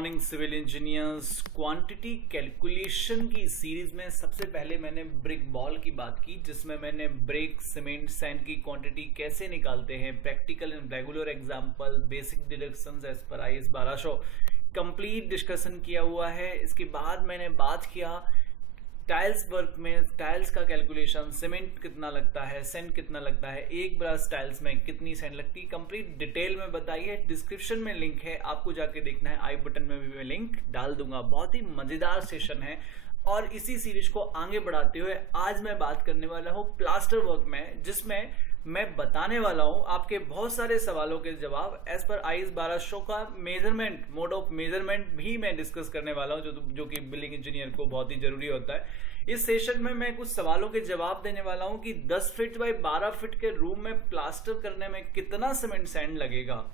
Morning civil engineers. Quantity calculation की series में सबसे पहले मैंने ब्रिक बॉल की बात की, जिसमें मैंने ब्रिक, सीमेंट, सैंड की क्वांटिटी कैसे निकालते हैं, practical and regular example, basic deductions as per IS 1200 complete discussion किया हुआ है। इसके बाद मैंने बात किया टाइल्स वर्क में टाइल्स का कैलकुलेशन, सीमेंट कितना लगता है, सैंड कितना लगता है, एक ब्रश टाइल्स में कितनी सैंड लगती है, कंप्लीट डिटेल में बताई है। डिस्क्रिप्शन में लिंक है, आपको जाके देखना है। आई बटन में भी मैं लिंक डाल दूंगा। बहुत ही मजेदार सेशन है और इसी सीरीज को आगे बढ़ाते हुए आज मैं बात करने वाला हूँ प्लास्टर वर्क में, जिसमें मैं बताने वाला हूं आपके बहुत सारे सवालों के जवाब एज पर IS 1200 का मेजरमेंट, मोड ऑफ मेजरमेंट भी मैं डिस्कस करने वाला हूं, जो कि बिल्डिंग इंजीनियर को बहुत ही जरूरी होता है। इस सेशन में मैं कुछ सवालों के जवाब देने वाला हूं कि 10 फीट बाय 12 फीट के रूम में प्लास्टर करने में कितना सीमेंट सैंड लगेगा,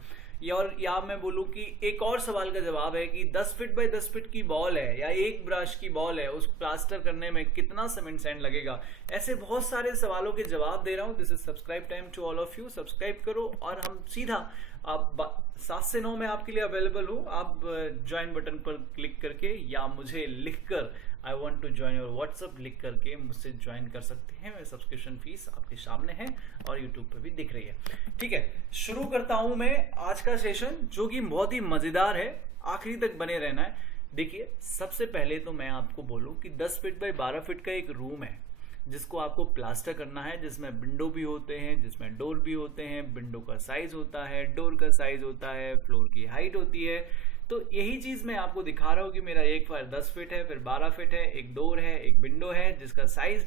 या मैं बोलूं कि एक और सवाल का जवाब है कि 10 फीट बाय 10 फीट की बॉल है या एक ब्रश की बॉल है, उस प्लास्टर करने में कितना सीमेंट सैंड लगेगा। ऐसे बहुत सारे सवालों के जवाब दे रहा हूं। This is subscribe time to all of you. Subscribe करो और हम सीधा आप 7 से 9 में आपके लिए अवेलेबल हूँ। आप ज्वाइन बटन पर क्लिक करके या मुझे लिखकर I want to join your WhatsApp लिख करके मुझसे ज्वाइन कर सकते हैं। मेरी सब्सक्रिप्शन फीस आपके सामने है और यूट्यूब पर भी दिख रही है। ठीक है, शुरू करता हूं मैं आज का सेशन, जो कि बहुत ही मजेदार है। आखिरी तक बने रहना है। देखिए, सबसे पहले तो मैं आपको बोलूं कि 10 फीट बाय 12 फीट का एक रूम है जिसको आपको प्लास्टर करना है, जिसमें विंडो भी होते हैं, जिसमें डोर भी होते हैं। विंडो का साइज होता है, डोर का साइज होता है, फ्लोर की हाइट होती है। तो यही चीज मैं आपको दिखा रहा हूँ कि मेरा एक बार 10 फीट है, फिर 12 फीट है, एक डोर है, एक विंडो है जिसका साइज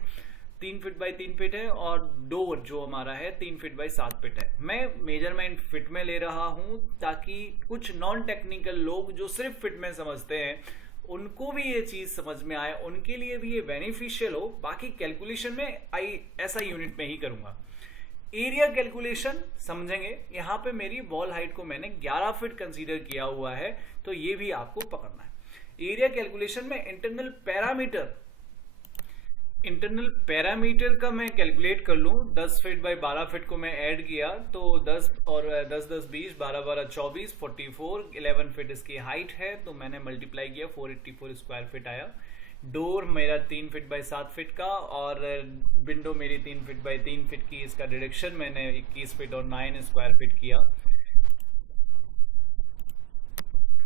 3 फीट बाय 3 फीट है, और डोर जो हमारा है 3 फीट बाय 7 फीट है। मैं मेजरमेंट फिट में ले रहा हूँ ताकि कुछ नॉन टेक्निकल लोग जो सिर्फ फिट में समझते हैं उनको भी ये चीज समझ में आए, उनके लिए भी ये बेनिफिशियल हो। बाकी कैलकुलेशन में ऐसा यूनिट में ही करूंगा। एरिया कैलकुलेशन समझेंगे। यहाँ पे मेरी वॉल हाइट को मैंने 11 फीट कंसीडर किया हुआ है, तो ये भी आपको पकड़ना है। एरिया कैलकुलेशन में इंटरनल पैरामीटर का मैं कैलकुलेट कर लूं। 10 फीट बाय 12 फीट को मैं ऐड किया तो 10 और 10 10 20 12 12 24 44 11 फीट इसकी हाइट है, तो मैंने मल्टीप्लाई किया 484 स्क्वायर फीट आया। डोर मेरा 3 फीट बाय 7 फीट का और विंडो मेरी 3 फीट बाय 3 फीट की। इसका डिडक्शन मैंने 21 फीट और 9 स्क्वायर फीट किया,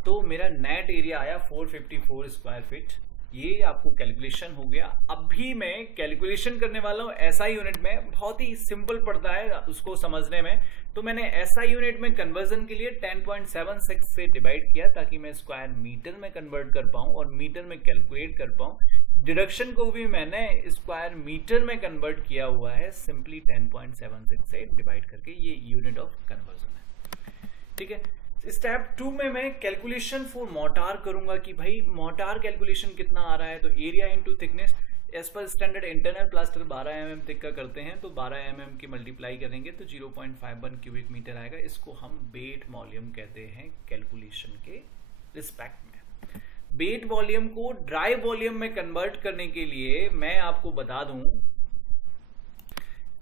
तो मेरा नेट एरिया आया 454 स्क्वायर फीट। ये आपको कैलकुलेशन हो गया। अभी मैं कैलकुलेशन करने वाला हूँ SI यूनिट में। बहुत ही सिंपल पड़ता है उसको समझने में, तो मैंने SI यूनिट में कन्वर्जन के लिए 10.76 से डिवाइड किया ताकि मैं स्क्वायर मीटर में कन्वर्ट कर पाऊं और मीटर में कैलकुलेट कर पाऊं। डिडक्शन को भी मैंने स्क्वायर मीटर में कन्वर्ट किया हुआ है, सिंपली 10.76 से डिवाइड करके। ये यूनिट ऑफ कन्वर्जन है। ठीक है, स्टेप 2 में मैं कैलकुलेशन फॉर मोर्टार करूंगा कि भाई मोर्टार कैलकुलेशन कितना आ रहा है। तो area into thickness as per standard internal plaster 12 mm thick का करते हैं, तो 12 mm की मल्टीप्लाई करेंगे तो 0.51 क्यूबिक मीटर आएगा। इसको हम बेट वॉल्यूम कहते हैं कैलकुलेशन के रिस्पेक्ट में। बेट वॉल्यूम को ड्राई वॉल्यूम में कन्वर्ट करने के लिए मैं आपको बता दूं,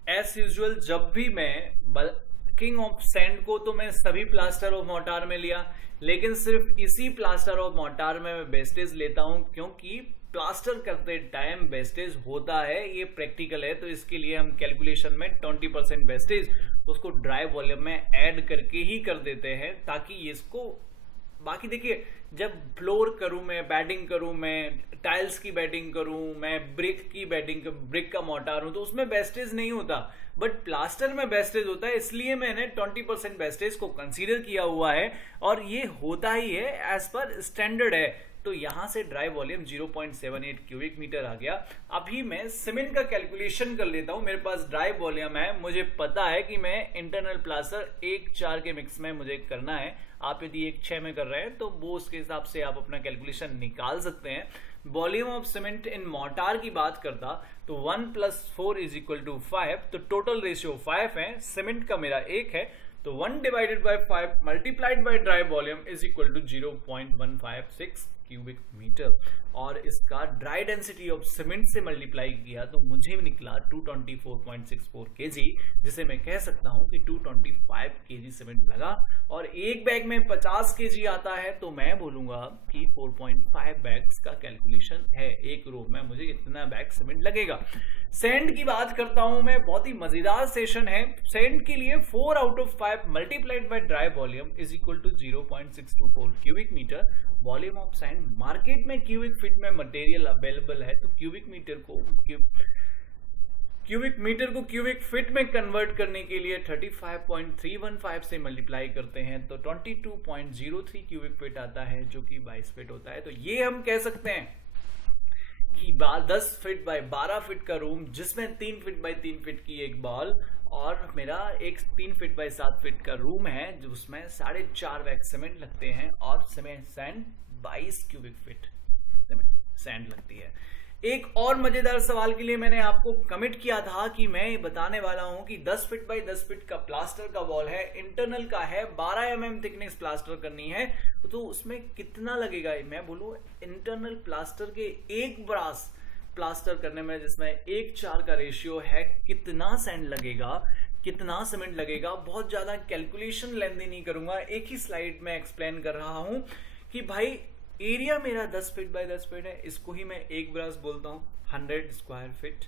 एज यूजुअल जब भी मैं किंग ऑफ सैंड को तो मैं सभी प्लास्टर ऑफ मोर्टार में लिया, लेकिन सिर्फ इसी प्लास्टर ऑफ मोर्टार में मैं वेस्टेज लेता हूं, क्योंकि प्लास्टर करते टाइम वेस्टेज होता है। ये प्रैक्टिकल है, तो इसके लिए हम कैलकुलेशन में 20% वेस्टेज उसको ड्राई वॉल्यूम में ऐड करके ही कर देते हैं, ताकि इसको बाकी देखिए, जब फ्लोर करूं मैं, बेडिंग करूं मैं, टाइल्स की बेडिंग करूं मैं, ब्रिक का मोर्टार हूं, तो उसमें वेस्टेज नहीं होता, बट प्लास्टर में वेस्टेज होता है। इसलिए मैंने 20% वेस्टेज को कंसीडर किया हुआ है और ये होता ही है, एज पर स्टैंडर्ड है। तो यहां से ड्राई वॉल्यूम 0.78 क्यूबिक मीटर आ गया। अभी मैं सीमेंट का कैलकुलेशन कर लेता हूं। मेरे पास ड्राई वॉल्यूम है, मुझे पता है कि मैं इंटरनल प्लास्टर 1-4 के मिक्स में मुझे करना है। आप यदि 1-6 में कर रहे हैं तो वो उसके हिसाब से आप अपना कैलकुलेशन निकाल सकते हैं। Volume of cement in mortar की बात करता तो 1 + 4 = 5, तो टोटल रेशियो 5 है। सीमेंट का मेरा 1 है, तो 1 / 5 multiplied by dry volume = 0.156 cubic metre और इसका ड्राई डेंसिटी ऑफ सीमेंट से मल्टीप्लाई किया तो मुझे निकला 224.64 kg, जिसे मैं कह सकता हूं कि 225 kg सीमेंट लगा। और एक बैग में 50 kg आता है तो मैं बोलूंगा कि 4.5 बैग्स का कैलकुलेशन है, एक रो में मुझे इतना बैग सीमेंट लगेगा। सैंड की बात करता हूं मैं, बहुत ही मजेदार सेशन है। सैंड के लिए 4 out of 5 multiplied by dry volume is equal to 0.624 cubic metre. Volume of sand, market में क्यूबिक फीट में मटेरियल अवेलेबल है तो क्यूबिक मीटर को क्यूबिक फीट में कन्वर्ट करने के लिए 35.315 से मल्टीप्लाई करते हैं तो 22.03 क्यूबिक फीट आता है, जो कि 22 फीट होता है। तो ये हम कह सकते हैं कि 10 फीट बाय 12 फीट का रूम, जिसमें 3 फीट बाय 3 फीट की एक बॉल और मेरा एक 3 फीट बाय 7 फीट का रूम है, जिसमें 4.5 बैग सीमेंट लगते हैं और cement sand 22 cubic feet sand लगती है। एक और मजेदार सवाल के लिए मैंने आपको कमिट किया था कि मैं बताने वाला हूं कि 10 फीट बाय 10 फीट का प्लास्टर का वॉल है, इंटरनल का है, 12 mm थिकनेस प्लास्टर करनी है तो उसमें कितना लगेगा। मैं बोलूं इंटरनल प्लास्टर के एक ब्रास प्लास्टर करने में, जिसमें 1:4 का रेशियो है, कितना सैंड लगेगा, कितना सीमेंट लगेगा। बहुत ज्यादा कैलकुलेशन लेंदी नहीं करूंगा, एक ही स्लाइड में एक्सप्लेन कर रहा हूं कि भाई एरिया मेरा 10 फीट बाय 10 फीट है, इसको ही मैं एक ब्रास बोलता हूं 100 square feet.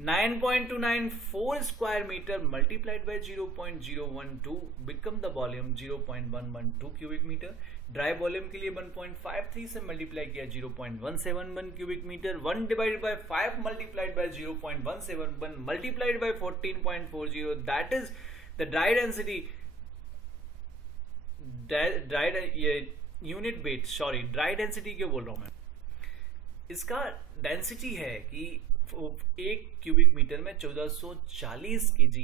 9.294 square metre multiplied by 0.012 become the volume 0.112 cubic metre. Dry volume के लिए 1.53 से मल्टीप्लाई किया 0.171 cubic metre. 1 divided by 5 multiplied by 0.171 multiplied by 14.40, that is the dry density, unit weight, sorry dry density क्यों बोल रहा हूं मैं। इसका डेंसिटी है कि 1 क्यूबिक मीटर में 1440 kg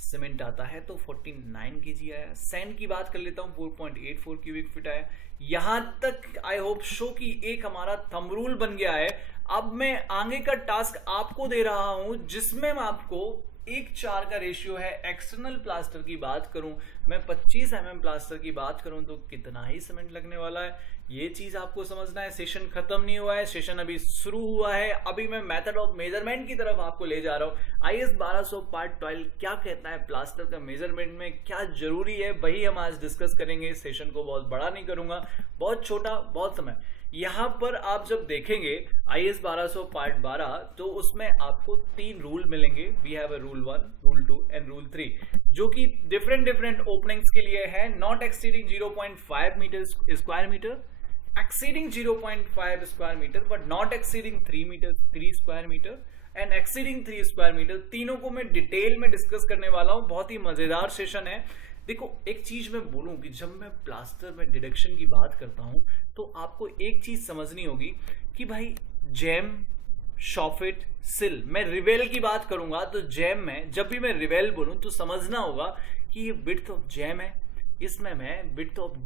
सीमेंट आता है तो 49 kg आया। सैंड की बात कर लेता हूं, 4.84 क्यूबिक फीट आया। यहां तक आई होप शो कि एक हमारा थंब रूल बन गया है। अब मैं आगे का टास्क आपको दे रहा हूं, जिसमें मैं आपको 1:4 का रेशियो है। एक्सटर्नल प्लास्टर की बात करूं, मैं 25 mm प्लास्टर की बात करूं तो कितना ही सीमेंट लगने वाला है, ये चीज आपको समझना है। सेशन खत्म नहीं हुआ है, सेशन अभी शुरू हुआ है। अभी मैं मेथड ऑफ मेजरमेंट की तरफ आपको ले जा रहा हूं। IS 1200 पार्ट 12 क्या कहता है प्लास्टर का मेजरमेंट में, क्या जरूरी है, वही हम आज डिस्कस करेंगे। सेशन को बहुत बड़ा नहीं करूंगा, बहुत छोटा, बहुत समय। यहां पर आप जब देखेंगे IS 1200 पार्ट 12 तो उसमें आपको 3 रूल मिलेंगे। We have a rule 1, rule 2 and rule 3, जो कि डिफरेंट ओपनिंग्स के लिए है। Not exceeding 0.5 metre square metre, exceeding 0.5 square metre but not exceeding 3 square metre and exceeding 3 square metre. तीनों को मैं डिटेल में डिस्कस करने वाला हूं, बहुत ही मजेदार सेशन है। देखो एक चीज मैं बोलूं कि जब मैं प्लास्टर में डिडक्शन की बात करता हूं तो आपको एक चीज समझनी होगी कि भाई जैम, शॉफिट, सिल, मैं रिवेल की बात करूंगा तो जैम में जब भी मैं रिवेल बोलूं तो समझना होगा कि ये विड्थ ऑफ जैम है, इसमें मैं विड्थ ऑफ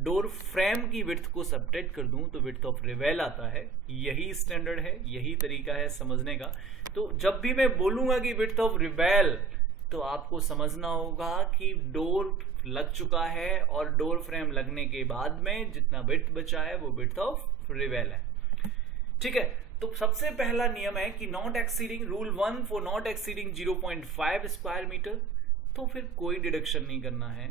डोर फ्रेम की विड्थ को सब्ट्रैक्ट कर दूं तो विड्थ ऑफ रिवेल आता है। यही स्टैंडर्ड है, यही तरीका है समझने का। तो जब भी मैं बोलूंगा कि विड्थ ऑफ रिवेल तो आपको समझना होगा कि डोर लग चुका है और डोर फ्रेम लगने के बाद में जितना विड्थ बचा है वो विड्थ ऑफ रिवेल है। ठीक है, तो सबसे पहला नियम है कि not exceeding, rule 1 for not exceeding 0.5 square metre, तो फिर कोई डिडक्शन नहीं करना है।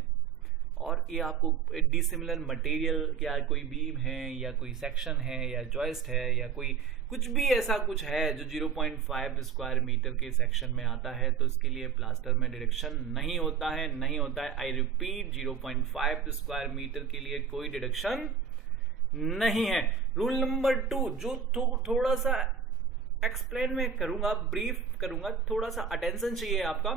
और ये आपको डिसिमिलर मटेरियल, या कोई बीम है या कोई सेक्शन है या जॉइस्ट है या कोई कुछ भी ऐसा कुछ है जो 0.5 स्क्वायर मीटर के सेक्शन में आता है तो इसके लिए प्लास्टर में डिडक्शन नहीं होता है। आई रिपीट, 0.5 स्क्वायर मीटर के लिए कोई डिडक्शन नहीं है। रूल नंबर 2 जो थोड़ा सा एक्सप्लेन में करूंगा, ब्रीफ करूंगा, थोड़ा सा अटेंशन चाहिए आपका।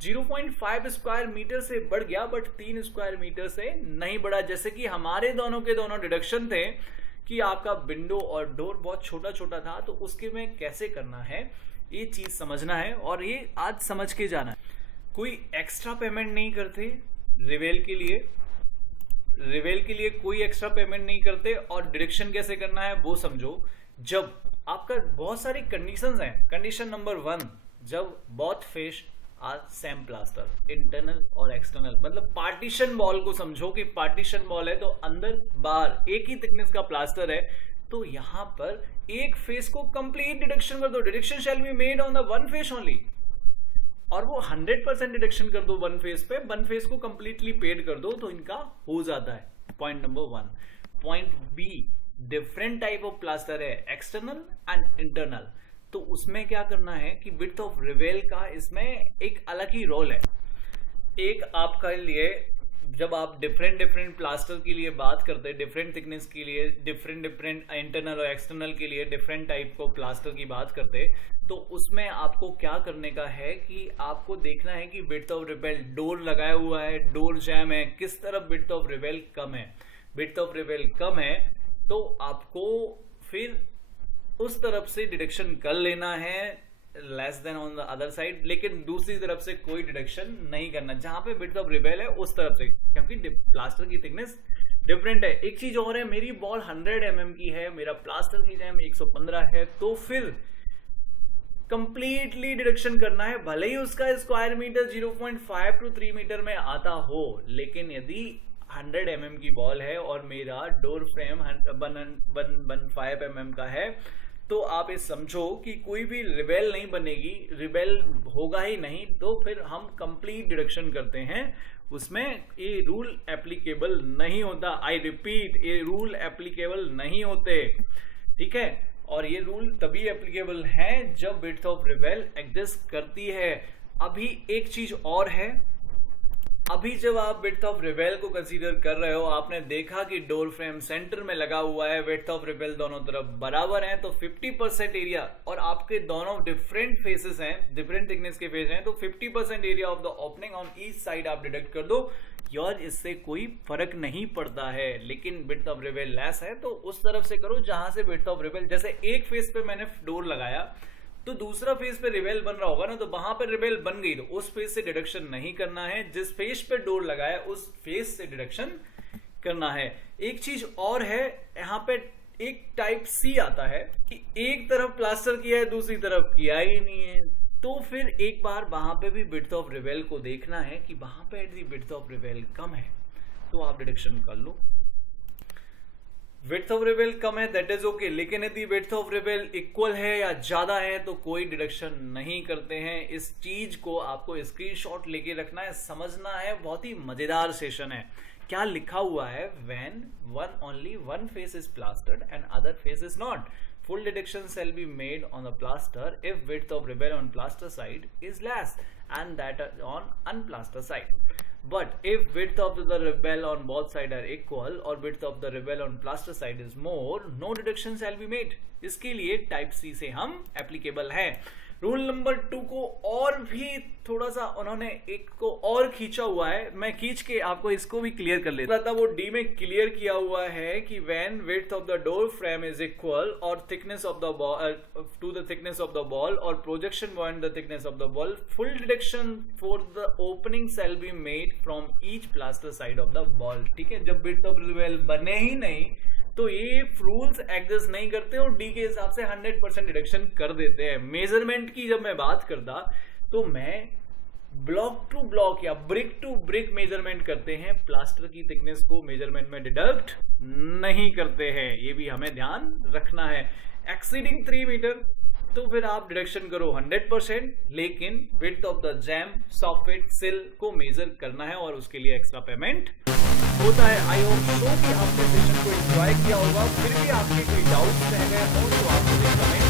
0.5 स्क्वायर मीटर से बढ़ गया बट 3 स्क्वायर मीटर से नहीं बढ़ा। जैसे कि हमारे दोनों के दोनों डिडक्शन थे कि आपका विंडो और डोर बहुत छोटा छोटा था तो उसके में कैसे करना है ये चीज समझना है और ये आज समझ के जाना है। कोई एक्स्ट्रा पेमेंट नहीं करते रिवेल के लिए कोई एक्स्ट्रा पेमेंट नहीं करते। और डिडक्शन कैसे करना है वो समझो। जब आपका बहुत सारी कंडीशंस हैं। कंडीशन नंबर 1, जब both face are same plaster, internal और एक्सटर्नल। मतलब पार्टीशन वॉल को समझो कि पार्टीशन वॉल है तो अंदर बाहर एक ही थिकनेस का प्लास्टर है, तो यहाँ पर एक फेस को कंप्लीट डिडक्शन कर दो, deduction shall be made on the one face only, और वो 100% डिडक्शन कर दो वन फेस पे, वन फेस को कंप्लीटली पेड कर दो, तो इनका हो जाता है। Point number 1। Point B, different type of plaster है, एक्सटर्नल एंड इंटरनल। तो उसमें क्या करना है कि विड्थ ऑफ रिवेल का इसमें एक अलग ही रोल है। एक आपका लिए जब आप डिफरेंट प्लास्टर के लिए बात करते हैं, डिफरेंट थिकनेस के लिए, डिफरेंट इंटरनल और एक्सटर्नल के लिए डिफरेंट टाइप को प्लास्टर की बात करते हैं, तो उसमें आपको क्या करने का है कि आपको देखना है कि विड्थ ऑफ रिवेल, डोर लगाया हुआ है, डोर जैम है, किस तरफ विड्थ ऑफ रिवेल कम है। विड्थ ऑफ रिवेल कम है तो आपको फिर उस तरफ से डिडक्शन कर लेना है, less than on the other side, लेकिन दूसरी तरफ से कोई डिडक्शन नहीं करना जहां पे विड्थ ऑफ रिवेल है उस तरफ से, क्योंकि प्लास्टर की थिकनेस डिफरेंट है। एक चीज और है, मेरी बॉल 100 mm की है, मेरा प्लास्टर की जैम 115 है, तो फिर कंप्लीटली डिडक्शन करना है, भले ही उसका स्क्वायर मीटर 0.5 to 3 मीटर में आता हो, लेकिन यदि 100 mm की बॉल है और मेरा डोर फ्रेम 115 mm का है, तो आप ये समझो कि कोई भी रिवेल नहीं बनेगी, रिवेल होगा ही नहीं, तो फिर हम कंप्लीट डिडक्शन करते हैं, उसमें ये रूल एप्लीकेबल नहीं होता। आई रिपीट, ये रूल एप्लीकेबल नहीं होते, ठीक है। और ये रूल तभी एप्लीकेबल है जब विड्थ ऑफ रिवेल एग्जिस्ट करती है। अभी एक चीज और है, अभी जब आप विड्थ ऑफ रिवेल को कंसीडर कर रहे हो, आपने देखा कि डोर फ्रेम सेंटर में लगा हुआ है, विड्थ ऑफ रिवेल दोनों तरफ बराबर हैं, तो 50% एरिया, और आपके दोनों डिफरेंट फेसेस हैं, डिफरेंट थिकनेस के फेस हैं, तो 50% area of the opening on each side आप डिडक्ट कर दो यार, इससे कोई फर्क नहीं पड़ता है। लेकिन विड्थ ऑफ रिवेल लेस है तो उस तरफ से करो जहां से विड्थ ऑफ रिवेल, जैसे एक फेस पे मैंने डोर लगाया तो दूसरा फेस पे रिवेल बन रहा होगा ना, तो वहां पे रिवेल बन गई तो उस फेस से डिडक्शन नहीं करना है, जिस फेस पे डोर लगाया उस फेस से डिडक्शन करना है। एक चीज और है, यहाँ पे एक टाइप सी आता है कि एक तरफ प्लास्टर किया है दूसरी तरफ किया ही नहीं है, तो फिर एक बार वहां पे भी विड्थ ऑफ रिवेल को देखना है कि वहां पे यदि विड्थ ऑफ रिवेल कम है तो आप डिडक्शन कर लो। विड्थ ऑफ रिवेल कम है दैट इज ओके, लेकिन यदि विड्थ ऑफ रिवेल इक्वल है या ज्यादा है तो कोई डिडक्शन नहीं करते हैं। इस चीज को आपको स्क्रीनशॉट लेके रखना है, समझना है, बहुत ही मजेदार सेशन है। क्या लिखा हुआ है, when only one face is plastered and other face is not, full deduction shall be made on the plaster if width of reveal on plaster side is less and that on unplaster side. But if width of the reveal on both sides are equal or width of the reveal on plaster side is more, no deduction shall be made. इसके लिए type सी से हम applicable हैं। Rule number 2 को और भी थोड़ा सा उन्होंने एक को और खींचा हुआ है, मैं खींच के आपको इसको भी क्लियर कर लेता था। वो डी में क्लियर किया हुआ है कि when width of the door frame is equal और thickness of the ball to the thickness of the ball और projection point the thickness of the ball, full deduction for the opening shall be made from each plaster side of the ball. ठीक है, जब width of रिवेल बने ही नहीं तो ये rules exist नहीं करते और डी के हिसाब से 100% डिडक्शन कर देते हैं। मेजरमेंट की जब मैं बात करता तो मैं ब्लॉक टू ब्लॉक या ब्रिक टू ब्रिक मेजरमेंट करते हैं, प्लास्टर की थिकनेस को मेजरमेंट में डिडक्ट नहीं करते हैं, ये भी हमें ध्यान रखना है। एक्सीडिंग 3 मीटर तो फिर आप डिडक्शन करो 100%, लेकिन width of the jam socket सिल को मेजर करना है और उसके लिए एक्स्ट्रा पेमेंट होता है। आई होप सो कि आपने सेशन को एंजॉय किया होगा। फिर भी आपके कोई डाउट्स रह गए हो तो आप मुझे कमेंट